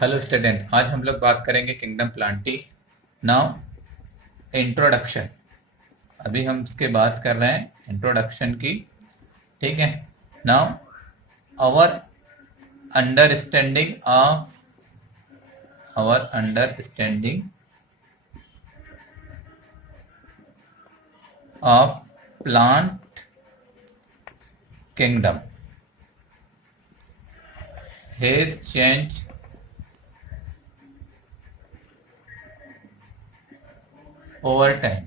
Hello student, आज हम लोग बात करेंगे किंगडम प्लांटी। Now introduction. अभी हम इसके बात कर रहे हैं इंट्रोडक्शन की। ठीक है। Now our understanding of our understanding of plant kingdom has change over time.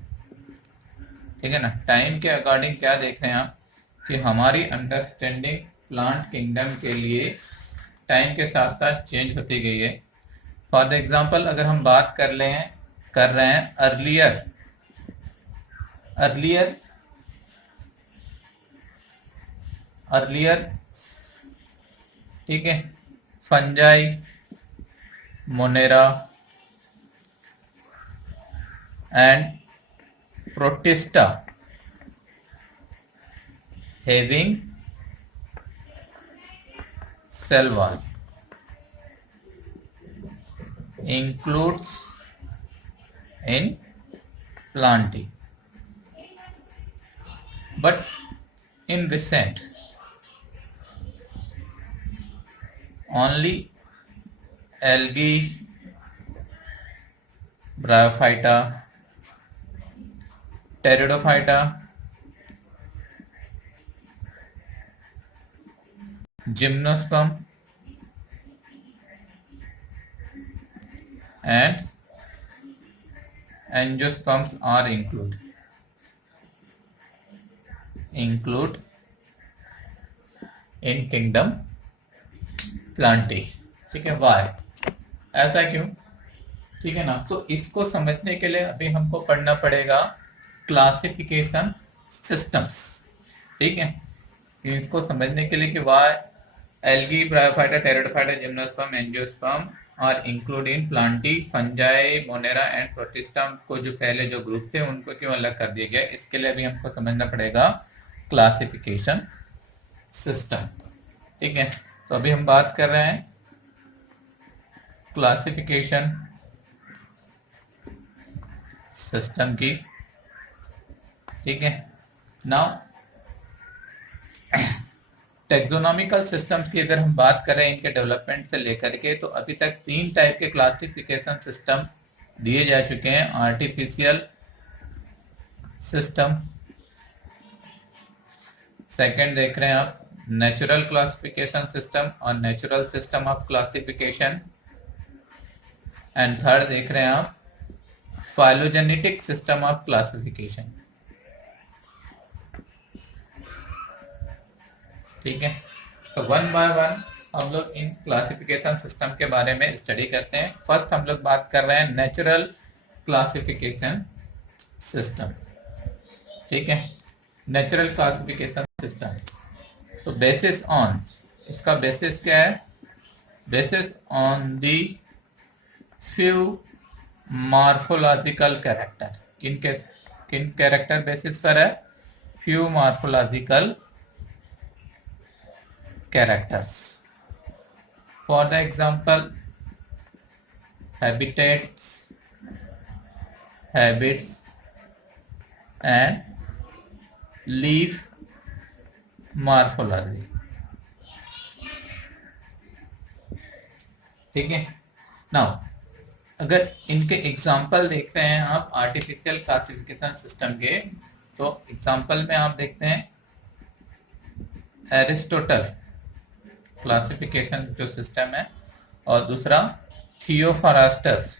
ठीक है ना। टाइम के अकॉर्डिंग क्या देख रहे हैं आप कि हमारी अंडरस्टैंडिंग प्लांट किंगडम के लिए टाइम के साथ साथ चेंज होती गई है। फॉर द एग्जाम्पल अगर हम बात कर रहे हैं अर्लियर अर्लियर अर्लियर ठीक है, fungi, monera and protista having cell wall includes in planting, but in recent only algae, bryophyta, pteridophyta, gymnosperm and angiosperms are include in kingdom Plantae. ठीक है, वाई ऐसा क्यों? ठीक है ना। तो इसको समझने के लिए अभी हमको पढ़ना पड़ेगा क्लासिफिकेशन सिस्टम्स। ठीक है, इसको समझने के लिए कि why algae, bryophyta, pteridophyta, gymnosperm, angiosperm are include in plantae, fungi, monera and protista को जो पहले जो ग्रुप थे उनको क्यों अलग कर दिया गया, इसके लिए अभी हमको समझना पड़ेगा क्लासिफिकेशन सिस्टम। ठीक है, तो अभी हम बात कर रहे हैं क्लासिफिकेशन सिस्टम की। ठीक है, नाउ टेक्सोनॉमिकल सिस्टम्स की अगर हम बात करें इनके डेवलपमेंट से लेकर के, तो अभी तक 3 टाइप के क्लासिफिकेशन सिस्टम दिए जा चुके हैं। आर्टिफिशियल सिस्टम, सेकंड देख रहे हैं आप नेचुरल क्लासिफिकेशन सिस्टम और natural system of classification, and third देख रहे हैं आप फाइलोजेनेटिक सिस्टम ऑफ क्लासिफिकेशन। ठीक है, तो वन बाय वन हम लोग इन क्लासिफिकेशन सिस्टम के बारे में स्टडी करते हैं। फर्स्ट हम लोग बात कर रहे हैं नेचुरल क्लासिफिकेशन सिस्टम। ठीक है, नेचुरल क्लासिफिकेशन सिस्टम, तो बेसिस ऑन, इसका बेसिस क्या है? Basis on the few morphological character. किन कैरेक्टर बेसिस पर है? Few morphological characters. For the example, habitats, habits and leaf morphology. ठीक है, नाउ अगर इनके एग्जाम्पल देखते हैं आप आर्टिफिशियल क्लासिफिकेशन सिस्टम के, तो एग्जाम्पल में आप देखते हैं एरिस्टोटल क्लासिफिकेशन जो सिस्टम है, और दूसरा थियोफ्रास्टस।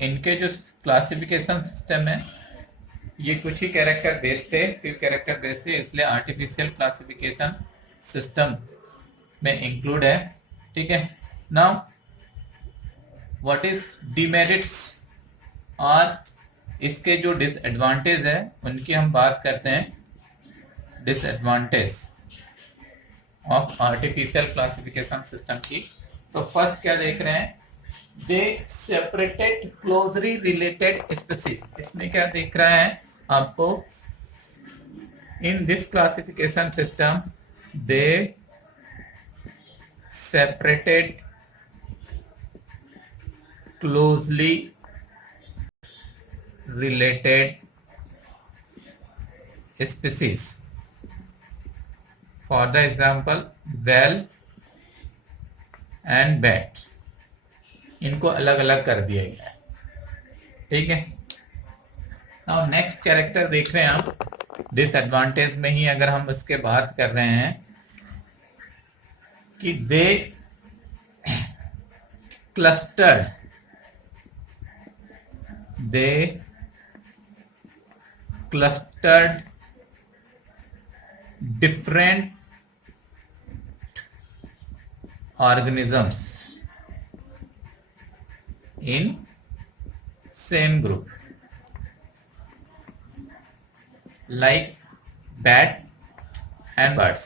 इनके जो क्लासिफिकेशन सिस्टम है ये कुछ ही कैरेक्टर बेस्ड थे, फ्यू कैरेक्टर बेस्ड थे, इसलिए आर्टिफिशियल क्लासिफिकेशन सिस्टम में इंक्लूड है। ठीक है, नाउ व्हाट इज डिमेरिट्स और इसके जो डिसएडवांटेज है उनकी हम बात करते हैं। Disadvantage of artificial classification system की, तो फर्स्ट क्या देख रहे हैं? दे सेपरेटेड क्लोजली रिलेटेड स्पीसीज। इसमें क्या देख रहा है आपको? In this classification system they separated closely related species. For the example, whale and bat, इनको अलग अलग कर दिया गया है, ठीक है। नाउ नेक्स्ट कैरेक्टर देख रहे हैं आप, डिसएडवांटेज में ही अगर हम इसके बात कर रहे हैं कि they clustered, different organisms in same group, like bat and birds.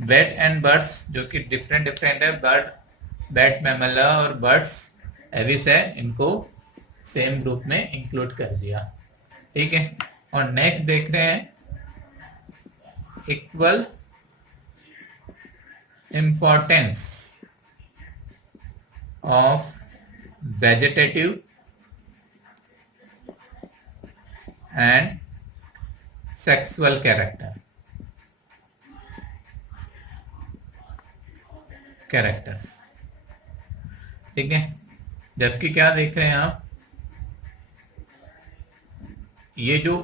Bat and birds जो कि डिफरेंट है, बर्ड, बैट मैमला और बर्ड्स एविस है, इनको सेम ग्रुप में इंक्लूड कर दिया, ठीक है। और नेक्स्ट देख रहे हैं equal importance of vegetative and sexual characters, ठीक है। जबकि क्या देख रहे हैं आप, ये जो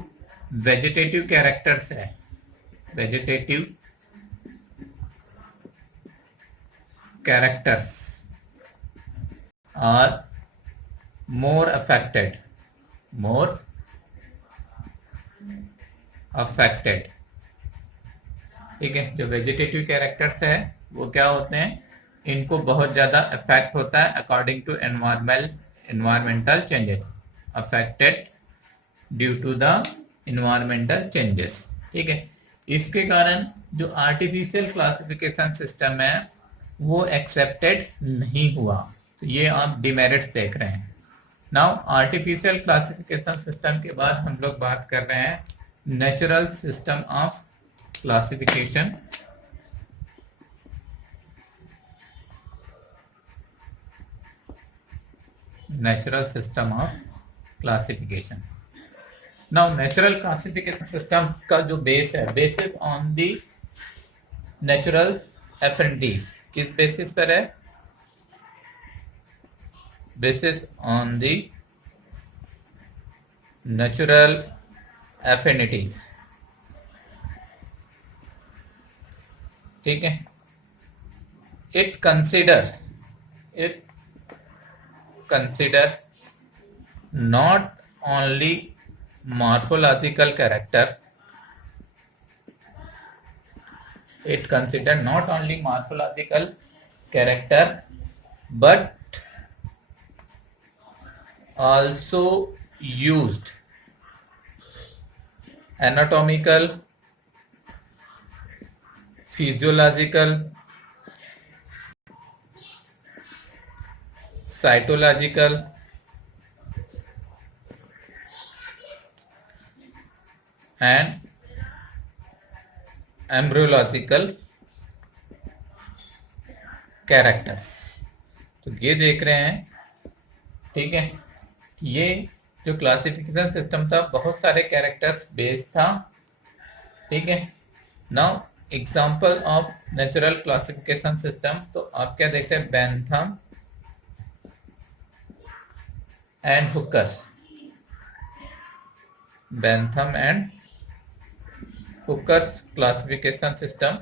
वेजिटेटिव कैरेक्टर्स है, vegetative characters are more affected, ठीक है। जो वेजिटेटिव कैरेक्टर्स है वो क्या होते हैं, इनको बहुत ज्यादा इफेक्ट होता है according to environmental changes, affected due to the environmental changes, ठीक है। इसके कारण जो आर्टिफिशियल क्लासिफिकेशन सिस्टम है वो एक्सेप्टेड नहीं हुआ, तो ये आप डिमेरिट्स देख रहे हैं। नाउ आर्टिफिशियल क्लासिफिकेशन सिस्टम के बाद हम लोग बात कर रहे हैं natural system of classification. Natural system of classification. Now natural classification system का जो बेस है, basis on the natural affinities, किस बेसिस पर है, basis on the natural affinities, ठीक है। It consider not only morphological character, but also used anatomical, physiological, cytological and embryological characters. तो ये देख रहे हैं, ठीक है। ये जो क्लासिफिकेशन सिस्टम था बहुत सारे कैरेक्टर्स बेस्ड था, ठीक है। Now example of natural classification system, तो आप क्या देखते हैं, Bentham and hookers, Bentham and hookers classification system,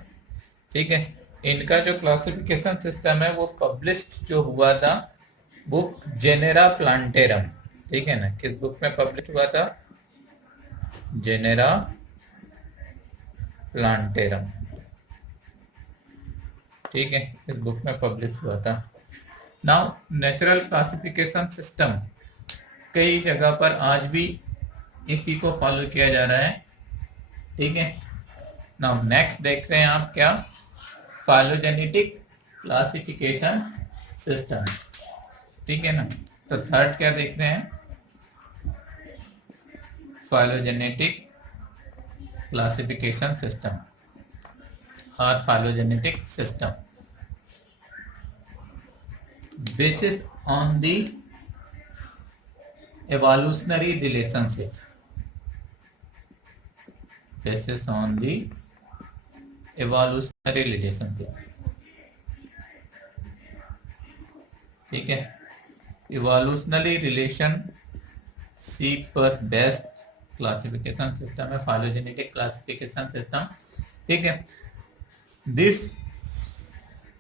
ठीक है। इनका जो क्लासिफिकेशन सिस्टम है वो पब्लिश्ड जो हुआ था बुक जेनेरा प्लांटेरम, ठीक है ना। किस बुक में पब्लिश हुआ था, जेनेरा प्लांटेरम, ठीक है, इस बुक में पब्लिश हुआ था। नाउ नेचुरल क्लासिफिकेशन सिस्टम कई जगह पर आज भी इसी को फॉलो किया जा रहा है, ठीक है। नाउ नेक्स्ट देख रहे हैं आप क्या, फाइलोजेनेटिक क्लासिफिकेशन सिस्टम, ठीक है ना। तो थर्ड क्या देख रहे हैं, फाइलोजेनेटिक क्लासिफिकेशन सिस्टम और phylogenetic system, basis on the evolutionary relationship, basis on the evolutionary relationship, ठीक है, evolutionary relationship पर बेस्ट क्लासिफिकेशन सिस्टम है फाइलोजेनेटिक क्लासिफिकेशन सिस्टम, ठीक है। दिस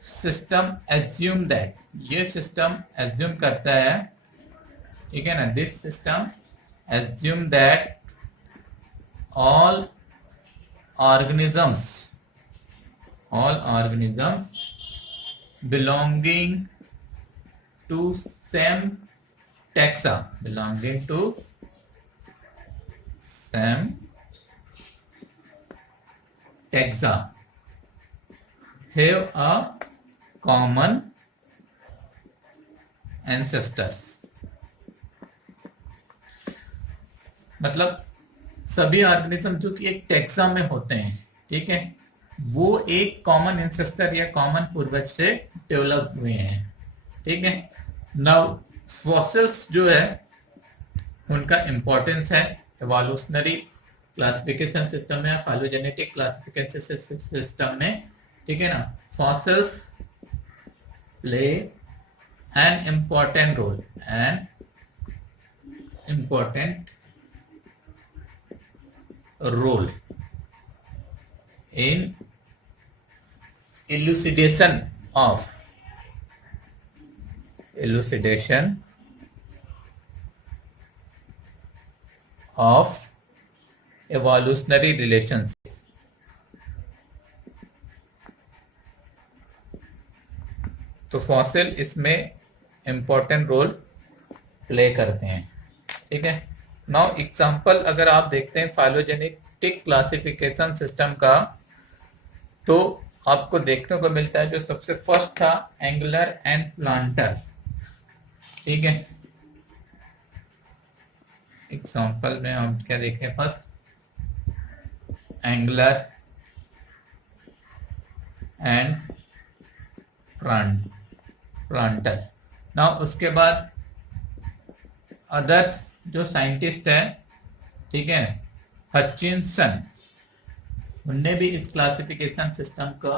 सिस्टम एज्यूम दैट, ये सिस्टम एज्यूम करता है, ठीक है ना, this system assume that all organisms belonging to same taxa, belonging to same taxa have a common ancestors, मतलब सभी ऑर्गेनिज्म जो कि एक टैक्सा में होते हैं, ठीक है, वो एक कॉमन एंसेस्टर या कॉमन पूर्वज से डेवलप हुए हैं, ठीक है। नाउ फॉसिल्स जो है उनका इंपॉर्टेंस है एवोल्यूशनरी क्लासिफिकेशन सिस्टम में, फाइलोजेनेटिक क्लासिफिकेशन सिस्टम में, ठीक है ना। Fossils play an important role, an important role in elucidation of evolutionary relationship, तो फॉसिल इसमें इंपॉर्टेंट रोल प्ले करते हैं, ठीक है। नाउ एग्जांपल अगर आप देखते हैं फाइलोजेनेटिक क्लासिफिकेशन सिस्टम का, तो आपको देखने को मिलता है जो सबसे फर्स्ट था एंगुलर एंड प्लांटर, ठीक है। एग्जांपल में हम क्या देखें, first angular and planter. Now उसके बाद अदर्स जो साइंटिस्ट है, ठीक है, हचिंसन, उनने भी इस क्लासिफिकेशन सिस्टम का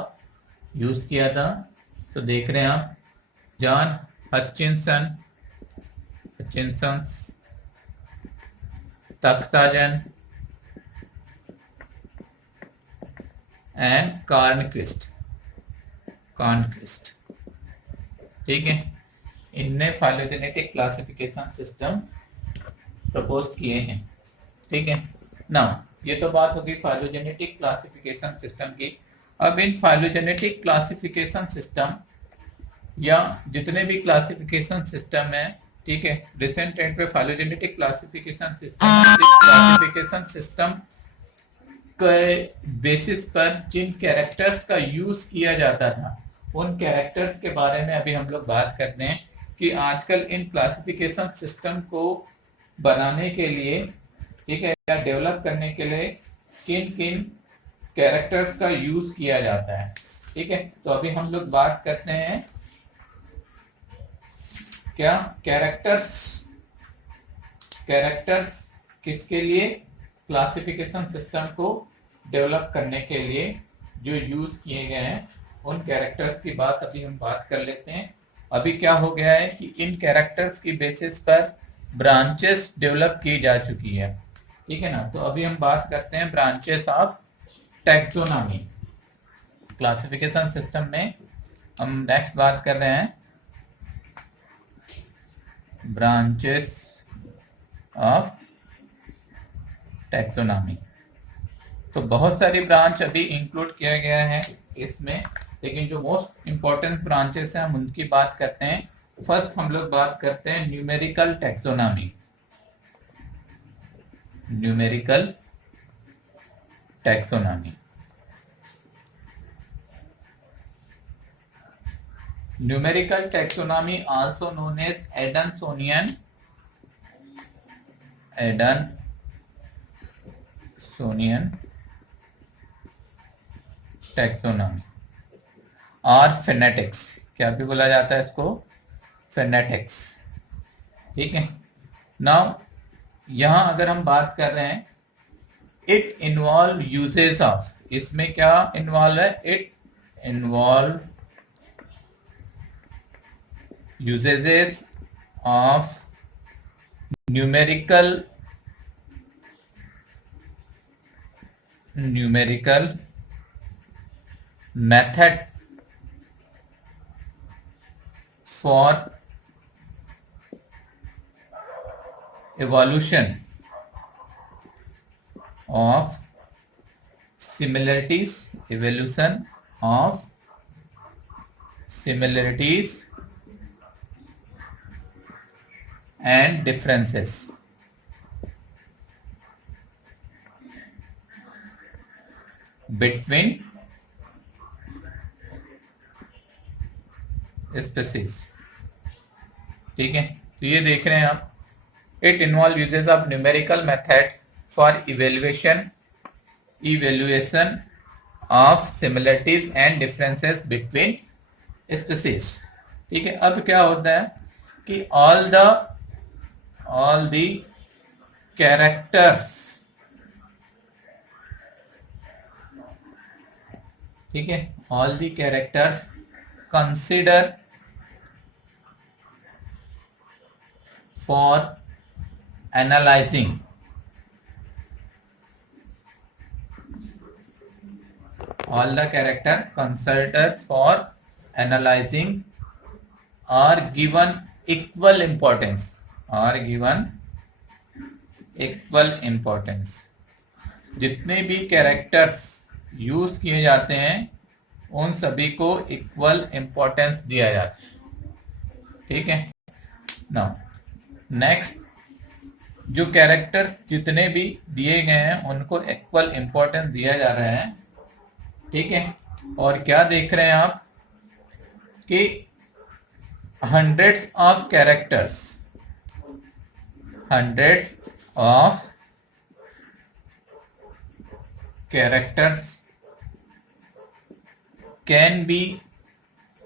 यूज किया था। तो देख रहे हैं आप जॉन हचिंसन, तख्ताजन एंड कार्नक्विस्ट, ठीक है, इनने फाइलोजेनेटिक क्लासिफिकेशन सिस्टम प्रपोज किए हैं, ठीक है ना। ये तो बात होगी फाइलोजेनेटिक क्लासिफिकेशन सिस्टम की। अब इन फाइलोजेनेटिक क्लासिफिकेशन सिस्टम या जितने भी क्लासिफिकेशन सिस्टम है, ठीक है, रिसेंट टाइम पे फाइलोजेनेटिक क्लासिफिकेशन सिस्टम के बेसिस पर जिन कैरेक्टर्स का यूज किया जाता था, उन कैरेक्टर्स के बारे में अभी हम लोग बात करते हैं कि आजकल इन क्लासिफिकेशन सिस्टम को बनाने के लिए, ठीक है, या डेवलप करने के लिए किन किन कैरेक्टर्स का यूज किया जाता है, ठीक है। तो अभी हम लोग बात करते हैं क्या कैरेक्टर्स किसके लिए, क्लासिफिकेशन सिस्टम को डेवलप करने के लिए जो यूज किए गए हैं, उन कैरेक्टर्स की बात अभी हम बात कर लेते हैं। अभी क्या हो गया है कि इन कैरेक्टर्स की बेसिस पर ब्रांचेस डेवलप की जा चुकी है, ठीक है ना। तो अभी हम बात करते हैं branches of taxonomy. Classification system में हम नेक्स्ट बात कर रहे हैं ब्रांचेस ऑफ टैक्सोनॉमी। तो बहुत सारी ब्रांच अभी इंक्लूड किया गया है इसमें, लेकिन जो मोस्ट इंपॉर्टेंट ब्रांचेस हैं हम उनकी बात करते हैं। फर्स्ट हम लोग बात करते हैं numerical taxonomy. Numerical taxonomy, numerical taxonomy also known as Adansonian taxonomy और फेनेटिक्स, क्या भी बोला जाता है इसको, फेनेटिक्स। ठीक है, नाउ यहां अगर हम बात कर रहे हैं इट इन्वॉल्व यूजेस ऑफ, इसमें क्या इन्वॉल्व है, it involve uses of numerical method for evolution of similarities, evolution of similarities and differences between species। ठीक है, तो ये देख रहे हैं आप, it involve uses of numerical method for evaluation of similarities and differences between species. ठीक है, अब क्या होता है कि ऑल द कैरेक्टर्स, ठीक है, all the characters consider for analysing all the character considered for analyzing are given equal importance, जितने भी कैरेक्टर्स यूज किए जाते हैं उन सभी को इक्वल इंपॉर्टेंस दिया जाता है। ठीक है, नाउ नेक्स्ट, जो कैरेक्टर्स जितने भी दिए गए हैं उनको इक्वल इंपॉर्टेंस दिया जा रहा है। ठीक है, और क्या देख रहे हैं आप कि hundreds of characters can be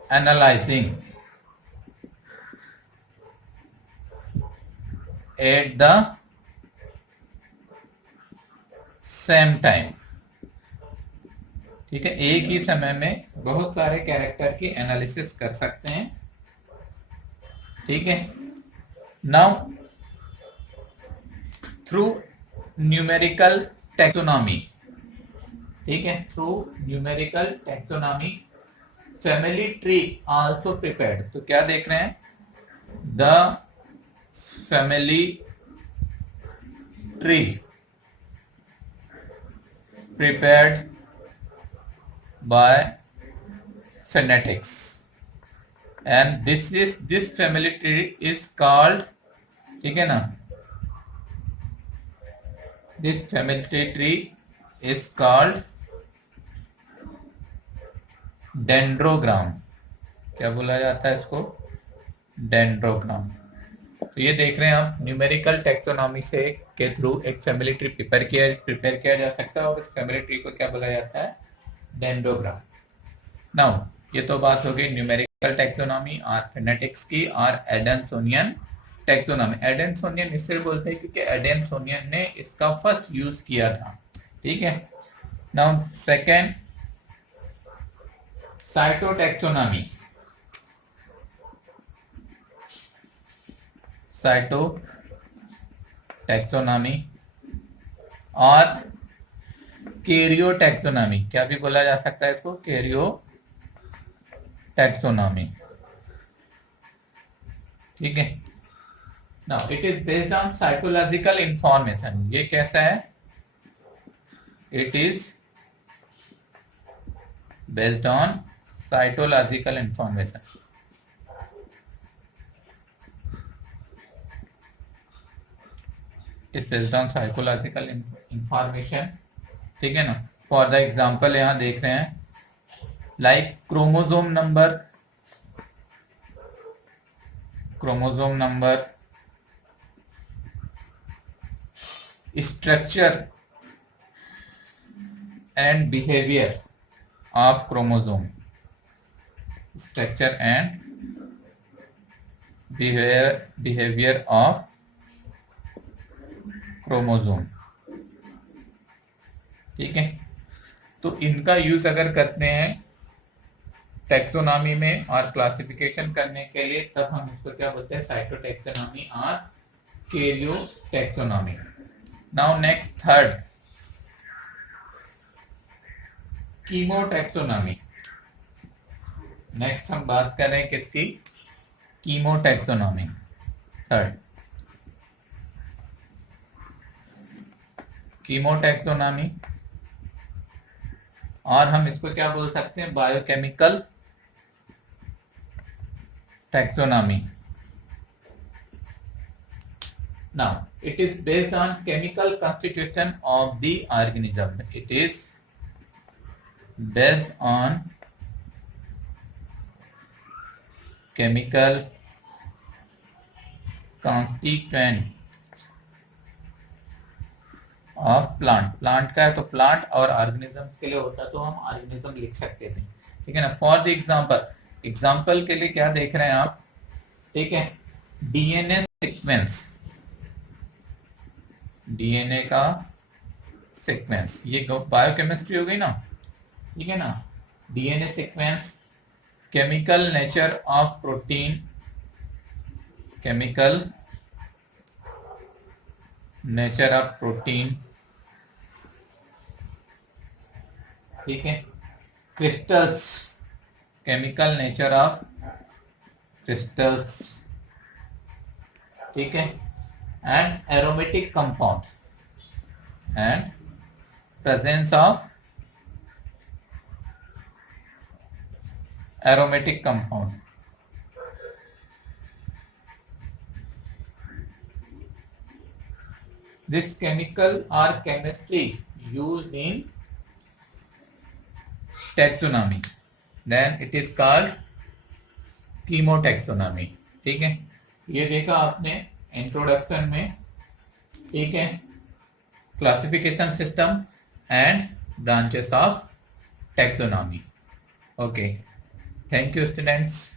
analysing at the same time. ठीक है, एक ही समय में बहुत सारे कैरेक्टर की एनालिसिस कर सकते हैं। ठीक है, नाउ थ्रू न्यूमेरिकल टैक्सोनॉमी, ठीक है, through numerical taxonomy family tree also prepared. तो क्या देख रहे हैं, the family tree prepared by phonetics, and this family tree is called, ठीक है ना, this family tree is called dendrogram. क्या बोला जाता है इसको, डेंड्रोग्राम। तो ये देख रहे हैं आप, न्यूमेरिकल टैक्सोनॉमी से के थ्रू एक फैमिली ट्री प्रिपेयर किया जा सकता है और इस फैमिली ट्री को क्या बोला जाता है, डेंड्रोग्राम। नाउ ये तो बात हो गई न्यूमेरिकल टैक्सोनॉमी और फेनेटिक्स की और एडेनसोनियन टैक्सोनॉमी। एडेनसोनियन इससे बोलते हैं क्योंकि एडेनसोनियन ने इसका फर्स्ट यूज किया था। ठीक है, नाउ सेकेंड, साइटोटैक्सोनॉमी। साइटोटैक्सोनॉमी और कैरियोटैक्सोनॉमी, क्या भी बोला जा सकता है इसको, कैरियोटैक्सोनॉमी। ठीक है, now it is based on psychological information. ये कैसा है, it is based on cytological information. Is based on psychological information. ठीक है ना, फॉर द एग्जाम्पल यहां देख रहे हैं, like chromosome number, structure and behaviour of chromosome, structure and behaviour of chromosome. ठीक है, तो इनका यूज अगर करते हैं टैक्सोनॉमी में और क्लासिफिकेशन करने के लिए, तब हम इसको क्या बोलते हैं, साइटोटैक्सोनॉमी और karyotaxonomy. Now next third, chemotaxonomy. Next हम बात कर रहे हैं किसकी, कीमोटैक्सोनॉमी। थर्ड, कीमोटैक्सोनॉमी, और हम इसको क्या बोल सकते हैं, biochemical taxonomy. Now, it is based on chemical constitution of the organism. It is based on chemical constituent of plant. Plant का है तो प्लांट, और ऑर्गेनिजम्स के लिए होता तो हम ऑर्गेनिज्म लिख सकते थे। ठीक है ना। फॉर द एग्जाम्पल के लिए क्या देख रहे हैं आप, ठीक है, डीएनए सीक्वेंस, डीएनए का सीक्वेंस, ये बायोकेमिस्ट्री हो गई ना, ठीक है ना। DNA sequence, chemical nature of protein, chemical nature of protein, ठीक है। Crystals, chemical nature of crystals, ठीक है। And aromatic compound, and presence of aromatic compound. This chemical or chemistry used in taxonomy, then it is called chemotaxonomy। ठीक है, ये देखा आपने introduction में, ठीक है, classification system and branches of taxonomy. Okay, thank you students.